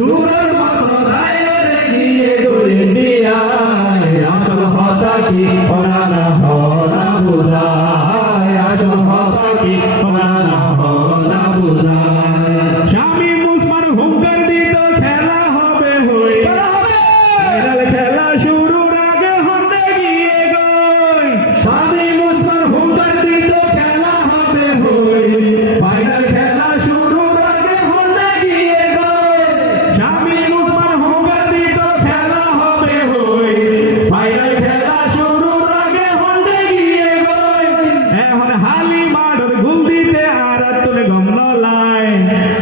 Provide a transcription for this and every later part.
সুরের মতো রায়ের গিয়ে গো ইন্ডিয়ায় আসল হতা কি ওরা না হরা বুঝায় আসল হতা কি ওরা না হরা বুঝায় স্বামী মুসমান হুঙ্কার দিত খেলা হবে হই ফাইনাল খেলা শুরুর আগে হতে গিয়ে গই স্বামী মুসমান হুঙ্কার দিত খেলা হবে হই ফাইনাল খেলা শুরুর আগে হতে গিয়ে গই স্বামী মুসমান হুঙ্কার দিত খেলা হবে হই ফাইনাল খেলা শুরুর আগে হতে গিয়ে গই এখন হালি মাডর গুল দিতে আর তুলে গমলাই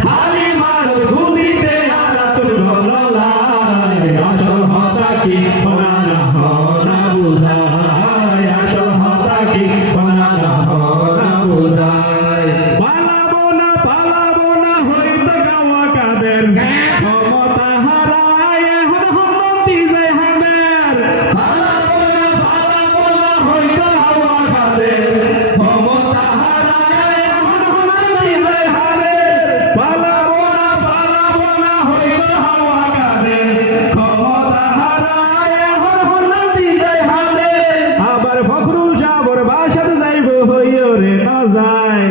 হালি মাডর গুল দিতে আর তুলে গমলাই আসল হতা কি ওরা না হরা বুঝায় আসল হতা কি ওরা না হরা বুঝায় পালাবো না হইতে গাওয়া কাদের ক্ষমতা হারায় এখন হন্নতি যায় হামের পালাবো না হইতে গাওয়া কাদের ক্ষমতা হারায় এখন হন্নতি যায় হামের পালাবো না হইতে গাওয়া কাদের ক্ষমতা হারায় এখন হন্নতি যায় হামের আবার ফখরুল সাহর বাসার যাইব হইও রে না যায়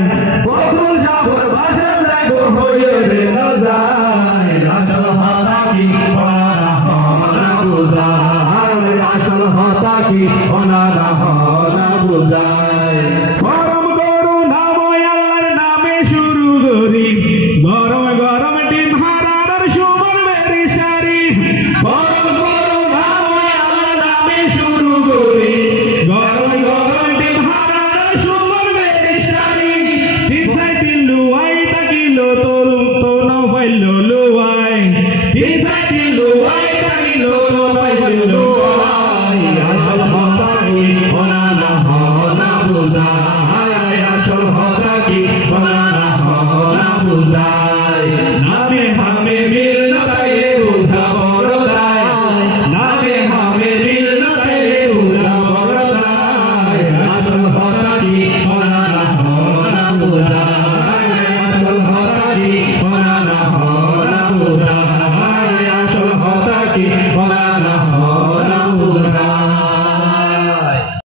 ফখরুল সাহর বাসার যাইব হইও রে না যায় আসল হতা কি ওরা হরা বুঝায় আসল হতা কি ওরা হরা বুঝায় গরম গরু নাময় আল্লাহর নামে শুরু করি গরম গরম ডিম হারার সুমন মেরি সারি গরম গরু নাময় আল্লাহর নামে শুরু করি গরম গরম ডিম হারার সুমন মেরি সারি তিনসাই লুয়াই তাকিলো তোর তো না পাইলো লুয়াই তিনসাই লুয়াই তাকিলো তো পাইলো লুয়াই আসল হতা কি ওরা না হরা বুঝায় আসল হতা কি ওরা না হরা বুঝায় নামে